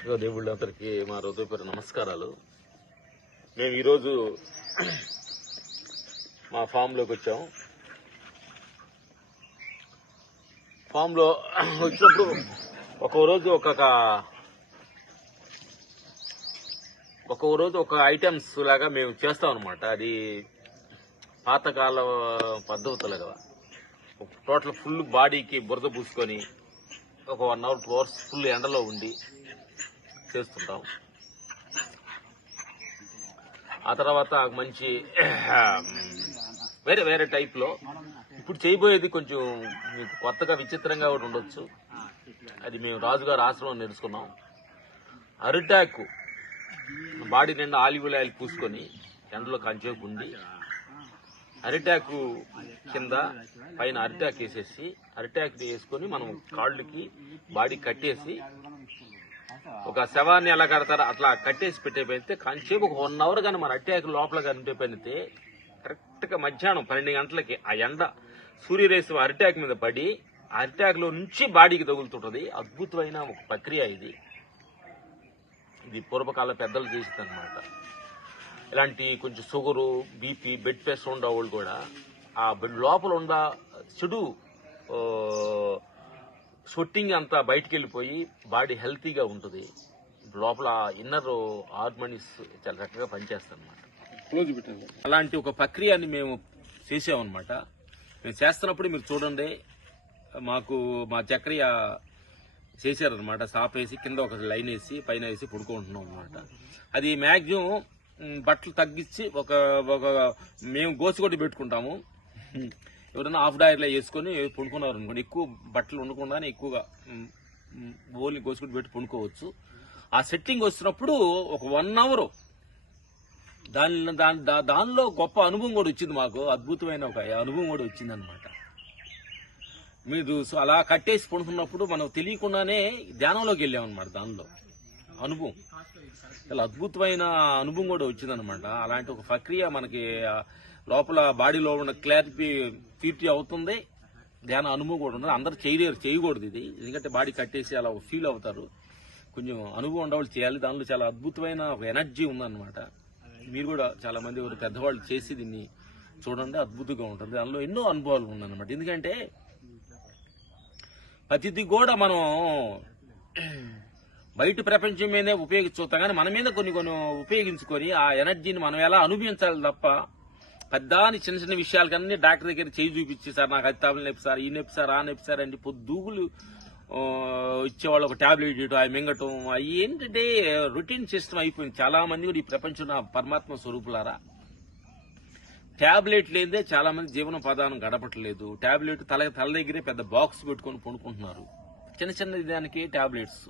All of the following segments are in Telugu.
ప్రేక్షక దేవుళ్ళందరికీ మా హృదయపూర్వ నమస్కారాలు. మేము ఈరోజు మా ఫామ్లోకి వచ్చాము. ఫామ్లో వచ్చినప్పుడు ఒక్కో రోజు ఒక్కొక్క ఒక్కో రోజు ఒక ఐటమ్స్ లాగా మేము చేస్తాం అనమాట అది పాతకాల పద్ధతులుగా టోటల్ ఫుల్ బాడీకి బురద పూసుకొని ఒక one hour two hours full ఎండలో ఉండి చేస్తుంటాం. ఆ తర్వాత మంచి వేరే వేరే టైప్లో ఇప్పుడు చేయబోయేది కొంచెం మీకు కొత్తగా విచిత్రంగా కూడా ఉండొచ్చు. అది మేము రాజుగారి ఆశ్రమం నేర్చుకున్నాం. అరిటాకు బాడీ నిండా ఆలివ్ ఆయిల్ పూసుకొని ఎండలో కంచేపు ఉంది అరిటాకు కింద పైన అరిటాక్ వేసేసి అరిటాకు వేసుకొని మనం కాళ్ళకి బాడీ కట్టేసి ఒక శవాన్ని ఎలా కడతారో అట్లా కట్టేసి పెట్టేపోయితే కాంచేపు ఒక వన్ అవర్ కానీ మన అరిటాకు లోపల కానీ ఉండిపోయితే కరెక్ట్గా మధ్యాహ్నం పన్నెండు గంటలకి ఆ ఎండ సూర్యరేసు అరిటాకు మీద పడి ఆ అరిటాకులో నుంచి బాడీకి తగులుతుంటది. అద్భుతమైన ఒక ప్రక్రియ ఇది. ఇది పూర్వకాల పెద్దలు చేసింది అనమాట ఇలాంటి కొంచెం షుగరు బీపీ బెడ్ ప్రెషర్ ఉండే వాళ్ళు కూడా ఆ బెడ్ లోపల ఉన్న చెడు స్వెట్టింగ్ అంతా బయటికి వెళ్ళిపోయి బాడీ హెల్తీగా ఉంటుంది. లోపల ఇన్నర్ హార్మోనీస్ చాలా చక్కగా పనిచేస్తాయి అనమాట అలాంటి ఒక ప్రక్రియని మేము చేసామన్నమాట. మేము చేస్తున్నప్పుడు మీరు చూడండి మాకు మా చక్రియ చేశారనమాట సాప్ వేసి కింద ఒక లైన్ వేసి పైన వేసి పడుకుంటున్నాం అనమాట అది మ్యాక్సిమం బట్టలు తగ్గించి ఒక ఒక మేము గోసిగొట్టి పెట్టుకుంటాము. ఎవరైనా హాఫ్ డైర్లో వేసుకొని పండుకున్నారు అనుకోండి. ఎక్కువ బట్టలు ఉండకుండానే ఎక్కువగా ఓన్లీ గోసిగొట్టి పెట్టి పండుకోవచ్చు ఆ సెట్టింగ్ వస్తున్నప్పుడు ఒక వన్ అవర్ దాని దాని దా- దానిలో గొప్ప అనుభవం కూడా వచ్చింది మాకు. అద్భుతమైన ఒక అనుభవం కూడా వచ్చింది అనమాట మీరు అలా కట్టేసి పడుతున్నప్పుడు మనం తెలియకుండానే ధ్యానంలోకి వెళ్ళాం అనమాట దానిలో. అనుభవం. చాలా అద్భుతమైన అనుభవం కూడా వచ్చిందనమాట అలాంటి ఒక ప్రక్రియ మనకి లోపల బాడీలో ఉన్న క్లారిటీ ప్యూరిటీ అవుతుంది. ధ్యాన అనుభవం కూడా ఉంది అందరు చేయలేరు చేయకూడదు ఇది. ఎందుకంటే బాడీ కట్టేసి అలా ఫీల్ అవుతారు. కొంచెం అనుభవం ఉండవాళ్ళు చేయాలి. దానిలో చాలా అద్భుతమైన ఒక ఎనర్జీ ఉందన్నమాట. మీరు కూడా చాలా మంది పెద్దవాళ్ళు చేసి దీన్ని చూడండి. అద్భుతంగా ఉంటుంది. దానిలో ఎన్నో అనుభవాలు ఉన్నాయన్నమాట ఎందుకంటే ప్రతిదీ కూడా మనం బయట ప్రపంచం మీదే ఉపయోగించుతాం కానీ మన మీద కొన్ని కొన్ని ఉపయోగించుకొని ఆ ఎనర్జీని మనం ఎలా అనుభవించాలి తప్ప పెద్ద చిన్న చిన్న విషయాలకన్నీ డాక్టర్ దగ్గర చేయి చూపించి సార్ నాకు అత్తాపులు నొప్పి సార్ ఈ నొప్పి సార్ ఆ నొప్పి సార్ అని పొద్దుగులు ఇచ్చేవాళ్ళు ఒక టాబ్లెట్ ఇవ్వడం అవి మింగటం అవి ఏంటంటే రొటీన్ సిస్టమ్ అయిపోయింది. చాలా మంది కూడా ఈ ప్రపంచంలో పరమాత్మ స్వరూపులారా. టాబ్లెట్ లేదే చాలా మంది జీవన ప్రధానం గడపట్లేదు. టాబ్లెట్ తల తల దగ్గరే పెద్ద బాక్స్ పెట్టుకొని పండుకుంటున్నారు. చిన్న చిన్న దానికి టాబ్లెట్స్.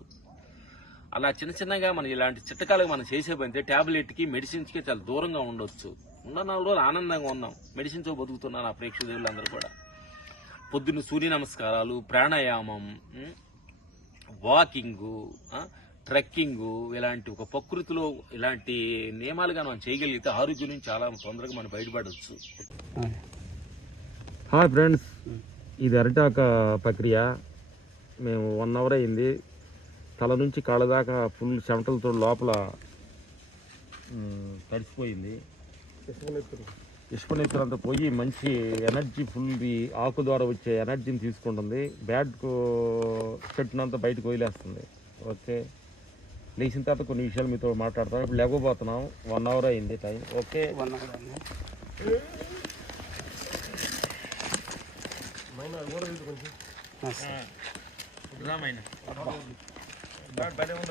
అలా చిన్న చిన్నగా మనం ఇలాంటి చిట్టకాలు మనం చేసే పని టాబ్లెట్ మెడిసిన్స్కి చాలా దూరంగా ఉండొచ్చు. ఉన్న నాలుగు రోజులు ఆనందంగా ఉన్నాం. మెడిసిన్స్ ప్రేక్షకులు ఆ ప్రేక్షకులందరూ కూడా. పొద్దున్న సూర్య నమస్కారాలు ప్రాణాయామం వాకింగు ట్రెక్కింగు ఇలాంటి ఒక ప్రకృతిలో ఇలాంటి నియమాలుగా మనం చేయగలిగితే ఆరోగ్యం నుంచి చాలా తొందరగా మనం బయటపడవచ్చు. హాయ్ ఫ్రెండ్స్ ఇది అరిటాక ప్రక్రియ. మేము వన్ అవర్ అయింది. తల నుంచి కాళ్ళ దాకా ఫుల్ చెమటలతో లోపల తడిసిపోయింది. ఇసుకనెత్తులంతా పోయి మంచి ఎనర్జీ ఫుల్ ఆకు ద్వారా వచ్చే ఎనర్జీని తీసుకుంటుంది. బ్యాడ్ చెట్టునంతా బయటకు వదిలేస్తుంది. ఓకే. లేచిన తర్వాత కొన్ని విషయాలు మీతో మాట్లాడతాం. ఇప్పుడు లేకపోతున్నాం వన్ అవర్ అయింది టైం. ఓకే. వన్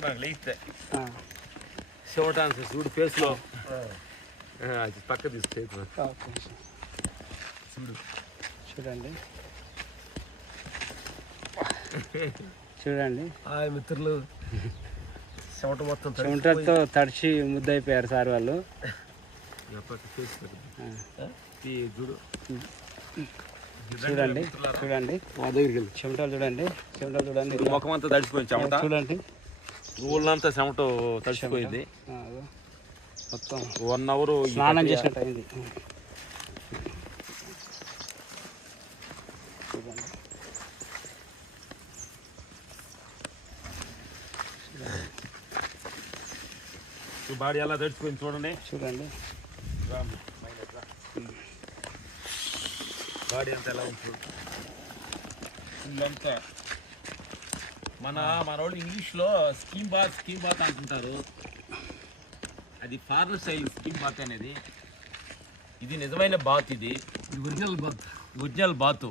అవర్ లేస్తే. శివటాన్స్ చూడు ఫేస్లో అది పక్క తీస్తే సార్. చూడండి. చూడండి. మిత్రులు. చెమట మొత్తం చెమటతో తడిచి ముద్దయిపోయారు సార్ వాళ్ళు. చూడు. చూడండి చూడండి దగ్గరికి చెమటలు చూడండి చెమటలు చూడండి. ముఖం అంతా తడిసిపోయింది చెమట. చూడండి. ఊళ్ళంతా చెమట తడిసిపోయింది. ఆ, అదో. మొత్తం. వన్ అవర్ స్నానం చేసినట్టు అయింది. బాడీ ఎలా తడిచిపోయింది చూడండి. చూడండి. బాడీ అంతా ఎలా ఉంటుంది అంతా. మన మన వాళ్ళు ఇంగ్లీష్లో స్కీమ్ బాత్ స్కీమ్ బాత్ అంటుంటారు. అది ఫారెన్ స్టైల్ స్కీమ్ బాత్ అనేది. ఇది నిజమైన బాత్ ఇది. Original bath. ఒరిజినల్ బాతు.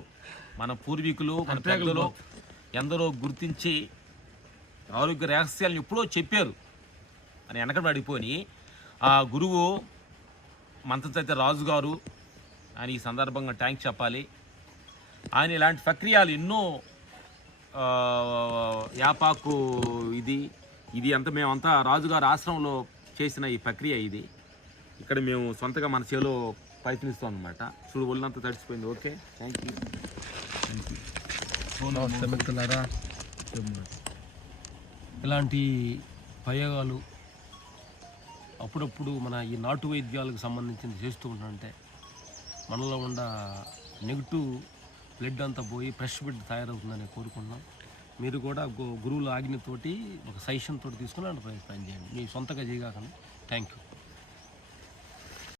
మన పూర్వీకులు మన పెద్దలు ఎందరో గుర్తించి ఆరోగ్య రహస్యాలను ఎప్పుడో చెప్పారు. అని వెనకడ అడిగిపోయి ఆ గురువు మంత్రచైత రాజు గారు ఆయన ఈ సందర్భంగా ట్యాంక్ చెప్పాలి. ఆయన ఇలాంటి ప్రక్రియలు ఎన్నో యాపాకు ఇది ఇది అంతా మేమంతా రాజుగారి ఆశ్రమంలో చేసిన ఈ ప్రక్రియ ఇది. ఇక్కడ మేము సొంతగా మన చేలో ప్రయత్నిస్తాం అనమాట చూడు ఒళ్ళంతా తడిచిపోయింది ఓకే థ్యాంక్ యూ ఇలాంటి ప్రయోగాలు అప్పుడప్పుడు మన ఈ నాటు వైద్యాలకు సంబంధించింది చేస్తూ ఉంటే మనలో ఉన్న నెగిటివ్ బ్లడ్ అంతా పోయి ఫ్రెష్ బ్లడ్ తయారవుతుందని కోరుకుంటున్నాం. మీరు కూడా గురువుల ఆజ్ఞతోటి ఒక సజెషన్ తోటి తీసుకుని ప్రయత్నం చేయండి. మీ సొంతగా చేయగాకండి థ్యాంక్ యూ